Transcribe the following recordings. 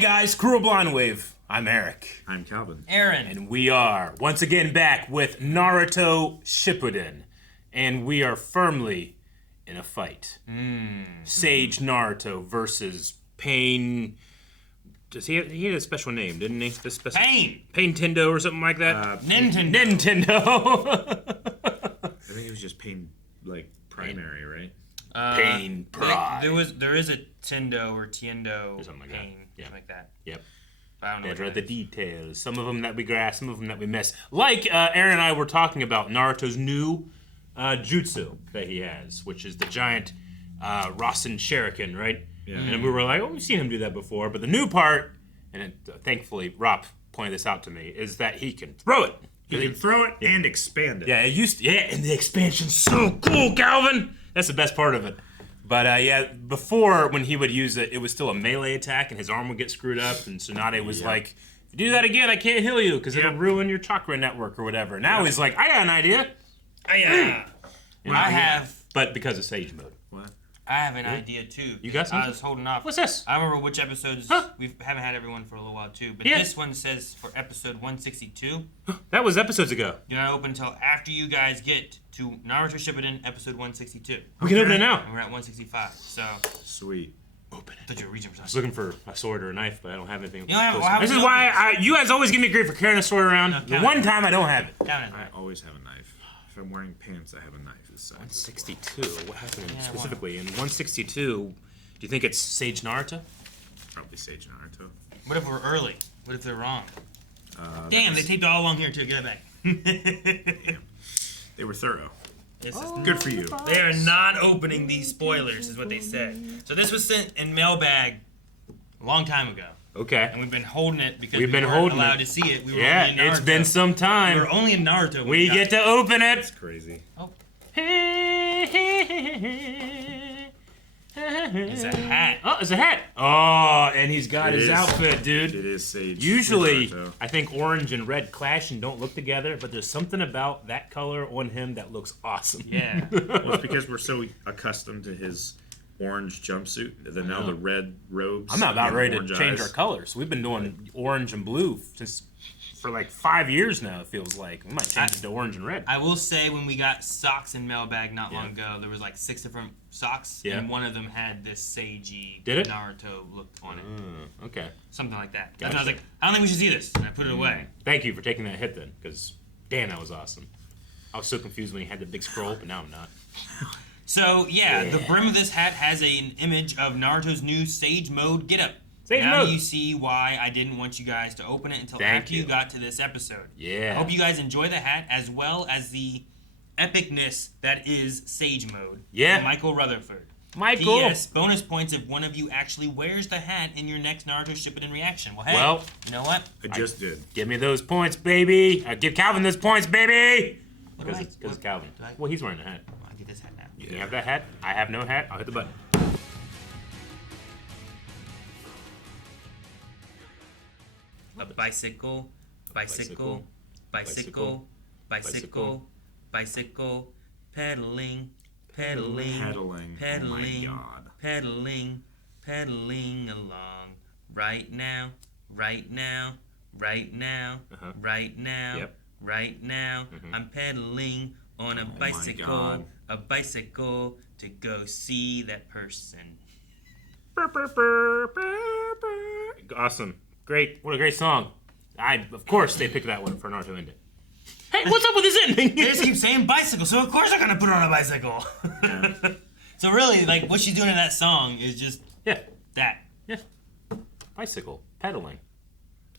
guys, Crew of Blind Wave. I'm Eric. I'm Calvin. Aaron. And we are once again back with Naruto Shippuden. And we are firmly in a fight. Sage Naruto versus Pain... He had a special name, didn't he? Pain! Pain-Tendo or something like that? Nintendo. Nintendo! I think it was just Pain, primary, right? Pain Pride. There is a Tendo or Tiendo. Or something like Pain, that. something like that. Yep. But I don't know. Those are the details. Some of them that we grasp, some of them that we miss. Like Aaron and I were talking about Naruto's new Jutsu that he has, which is the giant Rasen Shuriken, right? Yeah. And we were like, oh, we've seen him do that before. But the new part, and thankfully Rob pointed this out to me, is that he can throw it. You can throw it and expand it. Yeah, and the expansion's so cool, Calvin. That's the best part of it. But before when he would use it, it was still a melee attack, and his arm would get screwed up. And Tsunade was like, if you do that again, I can't heal you because it'll ruin your chakra network or whatever. Now he's like, I got an idea. But because of Sage Mode. What? I have an idea too. You got something? I was holding off. What's this? I remember which episodes. We haven't had everyone for a little while too. But this one says for episode 162. That was episodes ago. Do not open until after you guys get to Naruto Shippuden episode 162. We can open it now. And we're at 165. So Sweet. Open it. thought you were reaching for I was something. looking for a sword or a knife, but I don't have anything. You don't have- This is why you guys always give me grief for carrying a sword around. count The it. one time I don't have it. Count it. I always have a knife. If I'm wearing pants, I have a knife. 162. What happened specifically in 162? Do you think it's Sage Naruto? Probably Sage Naruto. What if we're early? What if they're wrong? Damn, they taped it all along here too. Get it back. Damn. They were thorough. This is Good for you. They are not opening these spoilers, is what they said. So this was sent in mailbag a long time ago, Okay. and we've been holding it because We've we been weren't holding allowed it. to see it. We were Yeah, only in Naruto. it's been some We time. were only in Naruto. when We got get to open it. It's crazy. It's a hat. Oh, it's a hat. Oh, and he's got his is. outfit, dude. It is Sage. Usually, Naruto. I think orange and red clash and don't look together, but there's something about that color on him that looks awesome. Yeah. Well, it's because we're so accustomed to his orange jumpsuit that now the red robes. I'm not about and ready to orange change eyes. our colors. We've been doing orange and blue since for like 5 years now, it feels like. We might change it to orange and red. I will say when we got socks in mailbag not long ago, there was like 6 different socks, and one of them had this Seiji Naruto look on it. Okay. Something like that. Gotcha. And I was like, I don't think we should see this. And I put it away. Thank you for taking that hit then, because damn, that was awesome. I was so confused when he had the big scroll, but now I'm not. So, the brim of this hat has an image of Naruto's new Sage Mode getup. Sage now Mode. you see why I didn't want you guys to open it until Thank after you. you got to this episode. Yeah. I hope you guys enjoy the hat as well as the epicness that is Sage Mode. Yeah. From Michael Rutherford. Michael. P.S. Bonus points if one of you actually wears the hat in your next Naruto Shippuden reaction. Well, hey, Well, you know what? I just did. Give me those points, baby. Give Calvin those points, baby. What do Because I- it's Calvin. do I- Well, he's wearing a hat. I'll get this hat now. You have that hat. I have no hat. I'll hit the button. A bicycle, bicycle, bicycle, bicycle, bicycle, pedaling, pedaling, Pedaling. pedaling, Oh my God. pedaling, pedaling along. Right now, right now, right now, right now, Yep. right now. I'm pedaling on a bicycle, God. a bicycle to go see that person. Awesome. Great. What a great song. Of course they picked that one for Naruto ending. Hey, what's up with this ending? They just keep saying bicycle, so of course I'm gonna put her on a bicycle. So really, like, what she's doing in that song is just Yeah. that. Yeah. Bicycle. Pedaling.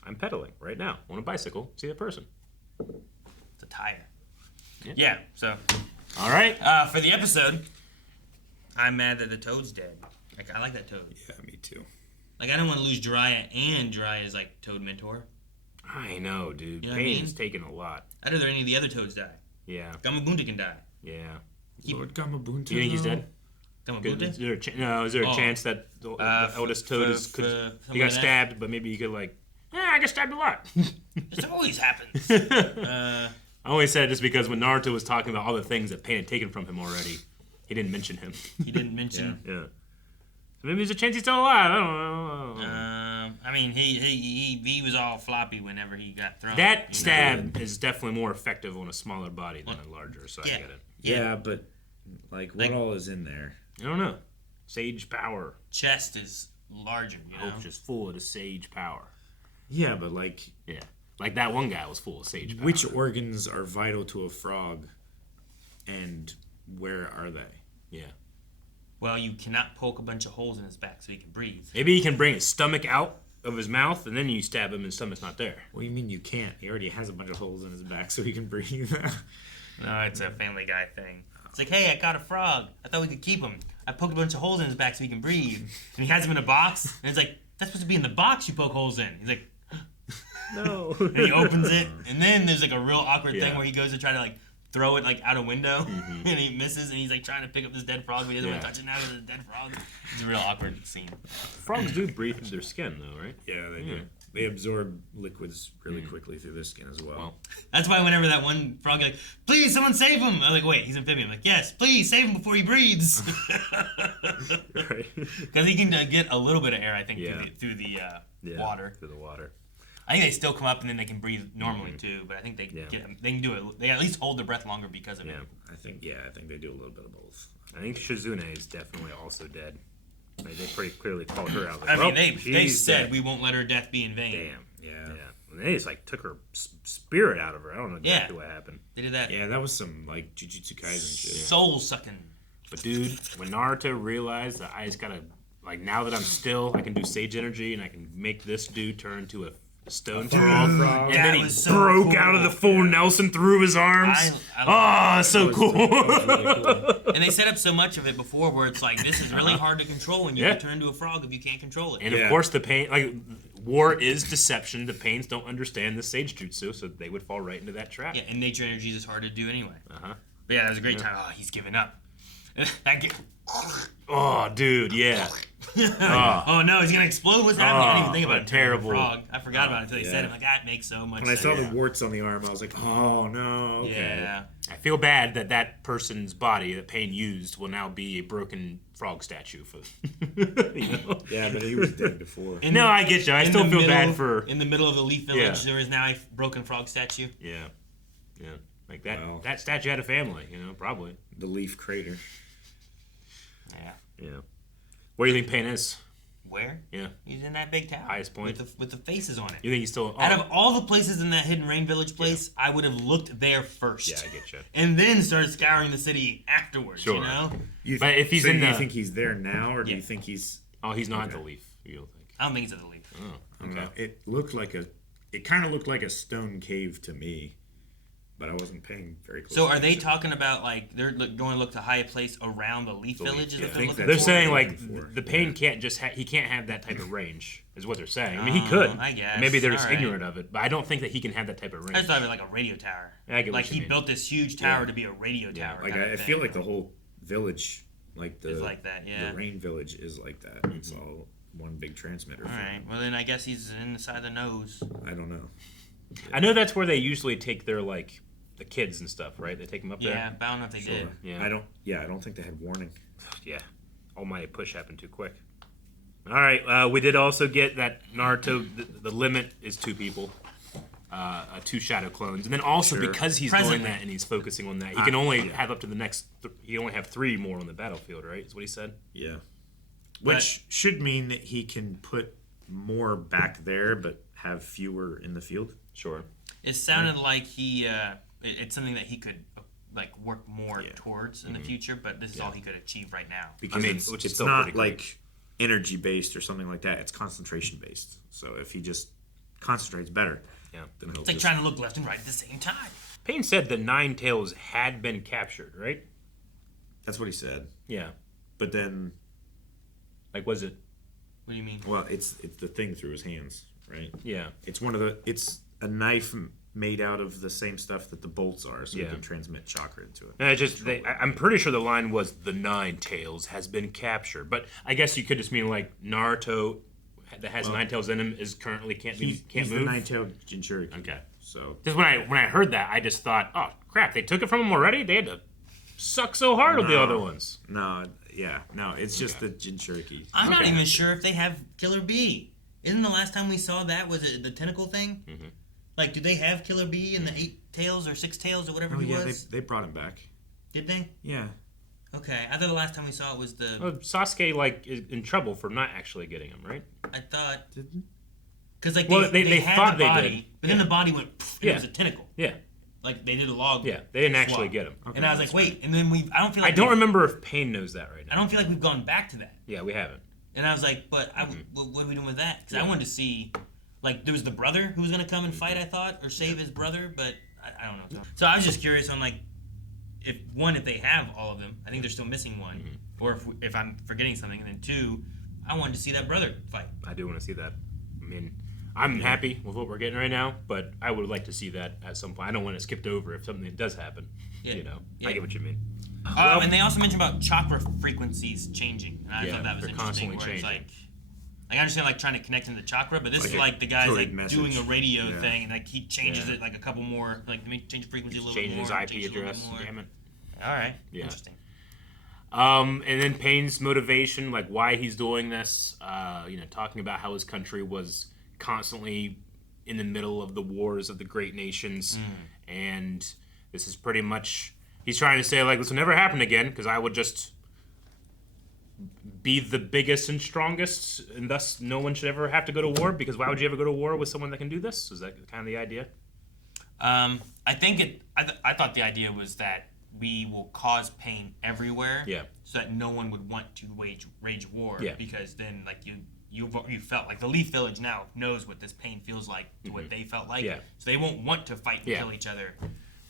I'm pedaling right now on a bicycle. See the person. It's a tire. Yeah. Yeah, so All right. for the episode, I'm mad that the toad's dead. Like, I like that toad. Yeah, me too. Like, I don't want to lose Jiraiya, and Jiraiya is like toad mentor. I know, dude. You know what I Pain's mean? taking a lot. I'd rather any of the other toads die. Yeah. Gamabunta can die. Yeah. Lord Gamabunta. Do you think he's dead? Gamabunta? Is there a chance that the eldest toad he got stabbed, but maybe he could I got stabbed a lot. This always happens. I only said it just because when Naruto was talking about all the things that Pain had taken from him already, he didn't mention him. He didn't mention. Yeah. So maybe there's a chance he's still alive. I don't know. I mean, he was all floppy whenever he got thrown. That stab is definitely more effective on a smaller body than a larger, so I get it. Yeah, but like what all is in there? I don't know. Sage power. Chest is larger, you know? Just full of the sage power. Yeah, but like... Yeah. Like that one guy was full of sage power. Which organs are vital to a frog, and where are they? Yeah. Well, you cannot poke a bunch of holes in his back so he can breathe. Maybe he can bring his stomach out of his mouth, and then you stab him and his stomach's not there. What do you mean you can't? He already has a bunch of holes in his back so he can breathe. No, it's a Family Guy thing. It's like, hey, I got a frog. I thought we could keep him. I poked a bunch of holes in his back so he can breathe. And he has him in a box, and it's like, that's supposed to be in the box you poke holes in. He's like, no. And he opens it, and then there's like a real awkward thing where he goes to try to like throw it like out a window, and he misses, and he's like trying to pick up this dead frog, but he doesn't want to touch it now because it's a dead frog. It's a real awkward scene. Frogs do breathe through their skin, though, right? Yeah, they do. They absorb liquids really quickly through their skin as well. That's why whenever that one frog like, please, someone save him. I'm like, wait, he's amphibian. I'm like, yes, please save him before he breathes. Right. Because he can get a little bit of air, I think, through the water. Through the water. I think they still come up and then they can breathe normally too. But I think they can do it. They at least hold their breath longer because of it. I think they do a little bit of both. I think Shizune is definitely also dead. Like, they pretty clearly called her out. Like, I mean, they said dead. We won't let her death be in vain. Damn. Yeah. And they just like took her spirit out of her. I don't know exactly what happened. They did that. Yeah, that was some like Jujutsu Kaisen shit. Soul sucking. But dude, when Naruto realized that I just gotta like now that I'm still, I can do sage energy and I can make this dude turn into a stone frog. And then he broke out of the full Nelson through his arms. So cool. Really cool. And they set up so much of it before where it's like, this is really hard to control when you can turn into a frog if you can't control it. And of course the pain, like, war is deception. The Pains don't understand the sage jutsu, so they would fall right into that trap. Yeah, and nature energies is hard to do anyway. But yeah, that was a great time. Oh, he's giving up. Oh, dude, yeah. Oh no, he's gonna explode. What's happening? I didn't even think about it. Terrible Frog. I forgot about it until they said it. I'm like, that makes so much sense. When I saw the warts on the arm, I was like, oh no. Okay. Yeah. I feel bad that person's body that Pain used will now be a broken frog statue for. You know? Yeah, but he was dead before. I get you. I still feel bad for. In the middle of the Leaf Village, there is now a broken frog statue. Yeah. Like that. Well, that statue had a family. Probably the Leaf Crater. Yeah. Where do you think Pain is? Where? Yeah. He's in that big tower. Highest point. With the faces on it. You think he's still... Out of all the places in that Hidden Rain Village place, I would have looked there first. Yeah, I get you. And then started scouring the city afterwards, you know? But if he's do you think he's there now, or do you think he's... Oh, he's not at the Leaf, you don't think? I don't think he's at the Leaf. Oh, okay. It kind of looked like a stone cave to me. But I wasn't paying very close attention. So are they talking about, like, they're going to look to high place around the Leaf Village? They're saying, like, the Pain can't just he can't have that type of range, is what they're saying. I mean, he could. I guess. Maybe they're just ignorant of it. But I don't think that he can have that type of range. I just thought of it like a radio tower. I get like, what you mean. built this huge tower to be a radio tower. Like, I feel like the whole village, like is like that, the Rain Village is like that. Mm-hmm. It's all one big transmitter. All right. Well, then I guess he's inside the nose. I don't know. I know that's where they usually take their, like... the kids and stuff, right? They take them up there. Yeah, but I don't know if they did. Yeah. I don't think they had warning. Yeah, almighty push happened too quick. All right, we did also get that Naruto. The limit is 2 people, 2 shadow clones, and then also because he's doing that and he's focusing on that, he can only have up to the next. He only have 3 more on the battlefield, right? Is what he said. Yeah, which should mean that he can put more back there, but have fewer in the field. Sure. It sounded like he. It's something that he could work more towards in the future, but this is all he could achieve right now. Because it's not like energy based or something like that. It's concentration based. So if he just concentrates better, then he'll. It's like trying to look left and right at the same time. Pain said the 9 tails had been captured, right? That's what he said. Yeah, but then, was it? What do you mean? Well, it's the thing through his hands, right? Yeah, it's It's a knife made out of the same stuff that the bolts are, so you can transmit chakra into it. No, I'm pretty sure the line was the 9 tails has been captured, but I guess you could just mean like Naruto that has 9 tails in him is currently can't move. He's the 9-tailed Jinchuriki. Okay, so just when I heard that, I just thought, oh crap, they took it from him already. They had to suck so hard with the other ones. No, it's just the Jinchuriki. I'm not even sure if they have Killer Bee. Isn't the last time we saw that was it the tentacle thing? Mm-hmm. Like, do they have Killer Bee and the 8 tails or 6 tails or whatever he was? they brought him back. Did they? Yeah. Okay, I thought the last time we saw it was the. Well, Sasuke like is in trouble for not actually getting him, right? I thought Didn't? because like Well, they had thought the they body, did. but then the body went. Poof, and Yeah. It was a tentacle. Yeah, Like they did a log. yeah. They didn't swap. actually get him. Okay, And I was like, that's wait, and then I don't feel I like don't remember if Pain knows that right I now. don't feel like we've gone back to that. Yeah, we haven't. And I was like, but what are we doing with that? Because I Yeah. wanted to see, like, there was the brother who was going to come and fight, I thought, or save his brother, but I don't know. So I was just curious on, like, if they have all of them, I think they're still missing one, or if I'm forgetting something, and then 2, I wanted to see that brother fight. I do want to see that. I mean, I'm happy with what we're getting right now, but I would like to see that at some point. I don't want it skipped over if something does happen. Yeah. You know, Yeah. I get what you mean. And they also mentioned about chakra frequencies changing, and I Yeah, thought that was they're interesting. constantly Where it's changing. like I understand like trying to connect into the chakra, but this Like is a like the guy's code like message. doing a radio Yeah. thing, and like he changes Yeah. it like a couple more, like change the frequency a little Changing bit his more, IP change it a little address. bit more. Damn it. All right, Yeah. interesting. And then Pain's motivation, like why he's doing this, talking about how his country was constantly in the middle of the wars of the great nations, and this is pretty much, he's trying to say, like, this will never happen again, because I would just be the biggest and strongest, and thus no one should ever have to go to war, because why would you ever go to war with someone that can do this? Is that kind of the idea? I think I thought the idea was that we will cause pain everywhere, Yeah. so that no one would want to wage war, Yeah. because then like you felt like the Leaf Village now knows what this pain feels like to what they felt like, Yeah. so they won't want to fight and Yeah. kill each other.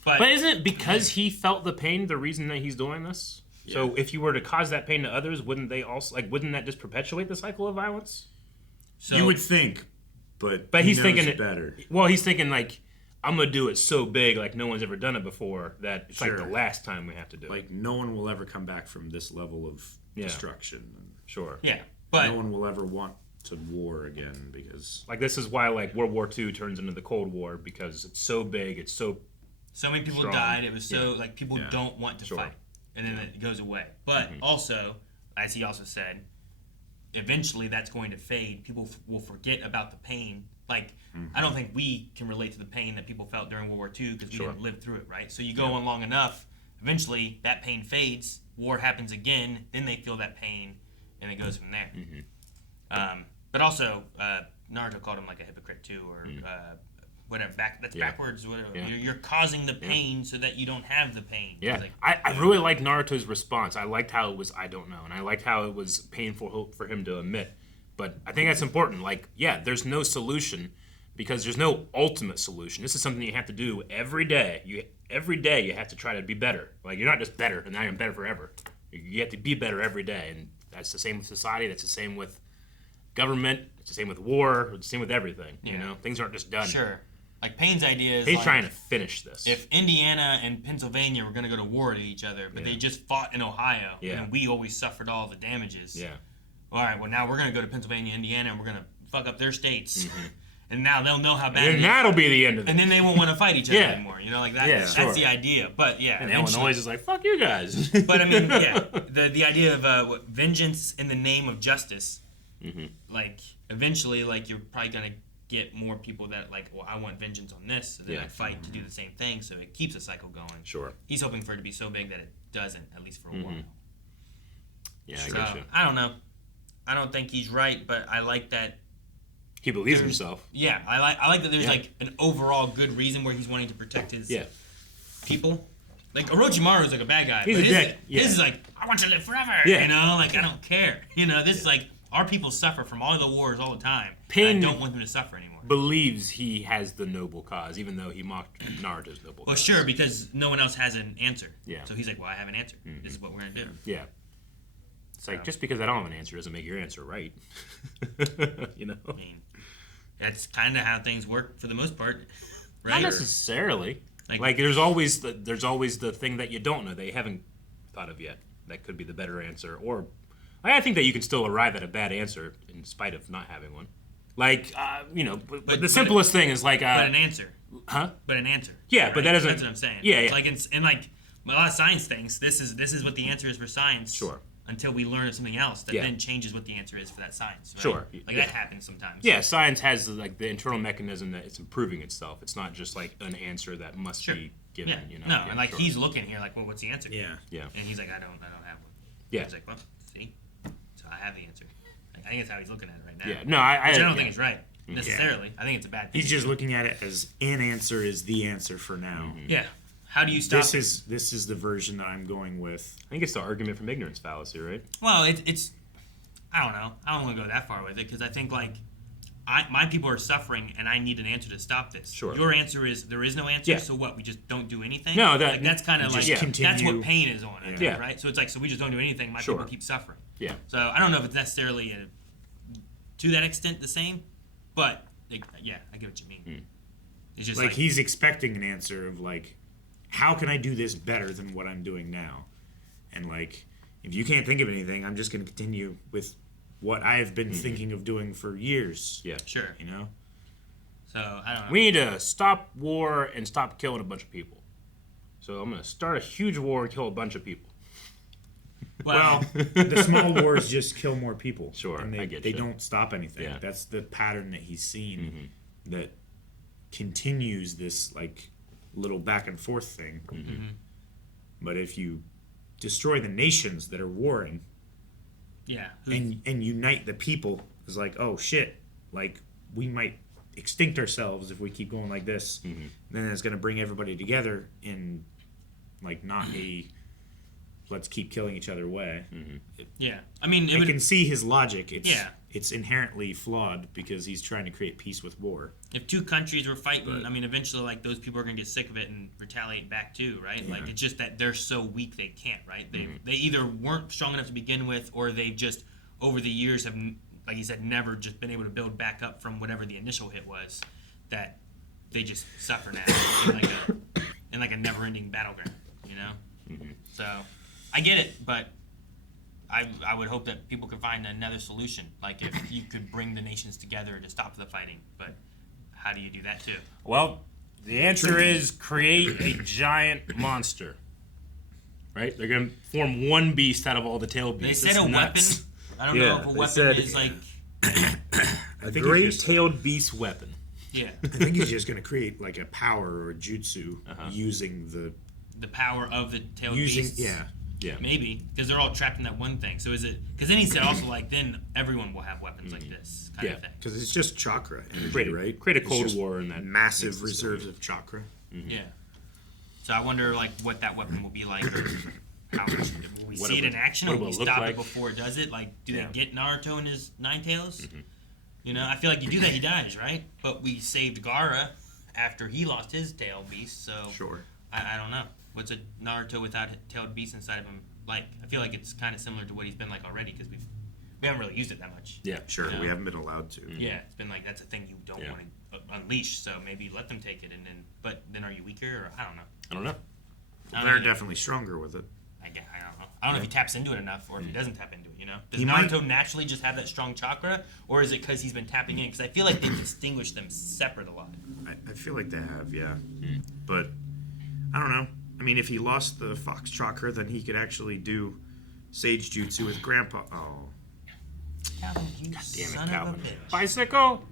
But isn't it because he felt the pain the reason that he's doing this? Yeah. So if you were to cause that pain to others, wouldn't that just perpetuate the cycle of violence? So You would think, but But he he's knows thinking it better. Well, he's thinking like, I'm gonna do it so big, like no one's ever done it before, that it's like Sure. the last time we have to do it. Like no one will ever come back from this level of Yeah. destruction. Sure. yeah, but No one will ever want to war again because Like this is why like World War II turns into the Cold War, because it's so big, it's so so many people strong. died. It was so like people Yeah. don't want to Sure. fight, and then it goes away. But also, as he also said, eventually that's going to fade. People will forget about the pain. Like I don't think we can relate to the pain that people felt during World War II because we Sure. didn't live through it, right? So you go on long enough, eventually that pain fades. War happens again, then they feel that pain, and it goes from there. But also, Naruto called him like a hypocrite too, or whatever. That's Yeah. backwards. Whatever. Yeah. You're causing the pain so that you don't have the pain. Yeah, It's like, I really liked Naruto's response. I liked how it was, I don't know, and I liked how it was painful for him to admit. But I think that's important. Like, yeah, there's no solution because there's no ultimate solution. This is something you have to do every day. Every day you have to try to be better. Like, you're not just better and now you're better forever. You have to be better every day, and that's the same with society. That's the same with government. It's the same with war. It's the same with everything. You know, things aren't just done. sure. Like Payne's idea is He's like, trying to finish this. if Indiana and Pennsylvania were going to go to war to each other, but they just fought in Ohio, Yeah. and we always suffered all the damages. Yeah. All right, well now we're going to go to Pennsylvania, Indiana, and we're going to fuck up their states, and now they'll know how bad. And it is. that'll be the end of it. And then they won't want to fight each other Yeah. anymore. You know, like that. Yeah, that's sure. the idea. But yeah, And eventually- Illinois is like, fuck you guys. But I mean, yeah, the idea of what, vengeance in the name of justice. Like eventually, like you're probably gonna get more people that like, well, I want vengeance on this, so then Yeah. I fight to do the same thing, so it keeps the cycle going. Sure. He's hoping for it to be so big that it doesn't, at least for a while. Yeah, I So get you. I don't know. I don't think he's right, but I like that. He believes There's- himself. Yeah, I like that. There's Yeah. like an overall good reason where he's wanting to protect his Yeah. people. Like Orochimaru is like a bad guy. He's but a his, dick, yeah. his is like, I want you to live forever. Yeah. You know, like I don't care. You know, this is like our people suffer from all the wars all the time. Pain- I don't want them to suffer anymore. Believes he has the noble cause, even though he mocked Naruto's noble Well, cause. sure, because no one else has an answer. Yeah. So he's like, well, I have an answer. This is what we're gonna do. Yeah. It's like, just because I don't have an answer doesn't make your answer right. You know? I mean, that's kind of how things work for the most part, Not right? necessarily. Like- Like there's always the thing that you don't know, that you haven't thought of yet. That could be the better answer. Or I think that you can still arrive at a bad answer in spite of not having one. Like, but the simplest thing is like... But an answer. huh? But an answer. Yeah, but that doesn't... That's what I'm saying. Yeah, yeah. Like in like a lot of science things, this is what the answer is for science. Sure. until we learn of something else that Yeah. then changes what the answer is for that science. Right? Sure. Like that happens sometimes. Yeah, science has like the internal mechanism that it's improving itself. It's not just like an answer that must Sure. be given. Yeah. You know. No, Yeah, and like sure. he's looking here, like, well, what's the answer? Yeah. Yeah. And he's like, I don't have one. Yeah. He's like, well, see, so I have the answer. Like, I think that's how he's looking at it right now. Yeah. No, I Which I don't yeah. think he's right necessarily. I think it's a bad thing. He's just looking at it as an answer is the answer for now. Yeah. How do you stop? This is the version that I'm going with. I think it's the argument from ignorance fallacy, right? Well, it's I don't know. I don't want to go that far with it because I think like my people are suffering and I need an answer to stop this. Sure. Your answer is there is no answer. Yeah. So what? We just don't do anything. No, like, that's kind of like just that's continue. what pain is on. I think, Yeah. Right. So it's like so we just don't do anything. My Sure. people keep suffering. Yeah. So I don't know if it's necessarily to that extent the same, but yeah, I get what you mean. It's just Like he's expecting an answer of like, how can I do this better than what I'm doing now? And like, if you can't think of anything, I'm just going to continue with what I've been thinking of doing for years. Yeah. sure. You know? So I don't know. We need to stop war and stop killing a bunch of people. So I'm gonna start a huge war and kill a bunch of people. Well, the small wars just kill more people. Sure, and I get they you. don't stop anything. Yeah. That's the pattern that he's seen that continues this like little back and forth thing. But if you destroy the nations that are warring yeah. and unite the people, it's like, oh shit, like we might extinct ourselves if we keep going like this. Then it's going to bring everybody together in like not a let's keep killing each other way. Yeah. I mean, it I would, can see his logic. Yeah. It's inherently flawed because he's trying to create peace with war. if two countries were fighting, I mean, eventually, like, those people are going to get sick of it and retaliate back too, right? Like, it's just that they're so weak they can't, right? They either weren't strong enough to begin with, or they've just, over the years, have, like you said, never just been able to build back up from whatever the initial hit was, that they just suffer now in like a never-ending battleground, you know? So, I get it, but I would hope that people could find another solution. Like if you could bring the nations together to stop the fighting, but how do you do that too? Well, the answer is create a giant monster. Right? They're gonna form one beast out of all the tail They beasts. said It's a nuts. weapon. I don't Yeah, know if a they weapon said- is like I think Great-tailed beast weapon. yeah, I think he's just going to create like a power or a jutsu using the power of the tailed using beasts. Yeah. Maybe because they're all trapped in that one thing. So is it? Because then he said also like then everyone will have weapons like this kind of thing. because it's just chakra energy, right? Create a It's Cold just War in that. massive reserves of chakra. Yeah. So I wonder like what that weapon will be like, or how much will we What see it it in would- action, what or it will we would look stop like. it before it does it? Like, do Yeah. they get Naruto in his nine tails? You know, I feel like you do that, he dies, right? But we saved Gaara after he lost his tail beast, so Sure. I don't know. What's a Naruto without a tailed beast inside of him like? I feel like it's kind of similar to what he's been like already because we haven't really used it that much. Yeah. Sure, Yeah. we haven't been allowed to. Yeah, it's been like that's a thing you don't Yeah. want to unleash. So maybe let them take it, and then but then are you weaker or I don't know. I don't know. I don't They're know. definitely stronger with it. I don't know. I don't know if he taps into it enough or if he doesn't tap into it, you know? Does He might- Naruto naturally just have that strong chakra or is it because he's been tapping in? Because I feel like they've distinguished them separate a lot. I feel like they have, yeah. But I don't know. I mean, if he lost the fox chakra, then he could actually do sage jutsu with grandpa. Oh. Calvin, you Damn son it, of a Calvin. bitch. Bicycle.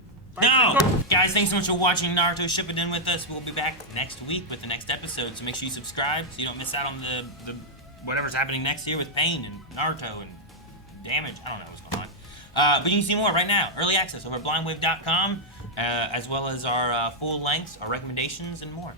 No! Guys, thanks so much for watching Naruto Shippuden with us. We'll be back next week with the next episode, so make sure you subscribe so you don't miss out on the whatever's happening next year with Pain and Naruto and Damage. I don't know what's going on. But you can see more right now. Early access over at blindwave.com, as well as our full lengths, our recommendations, and more.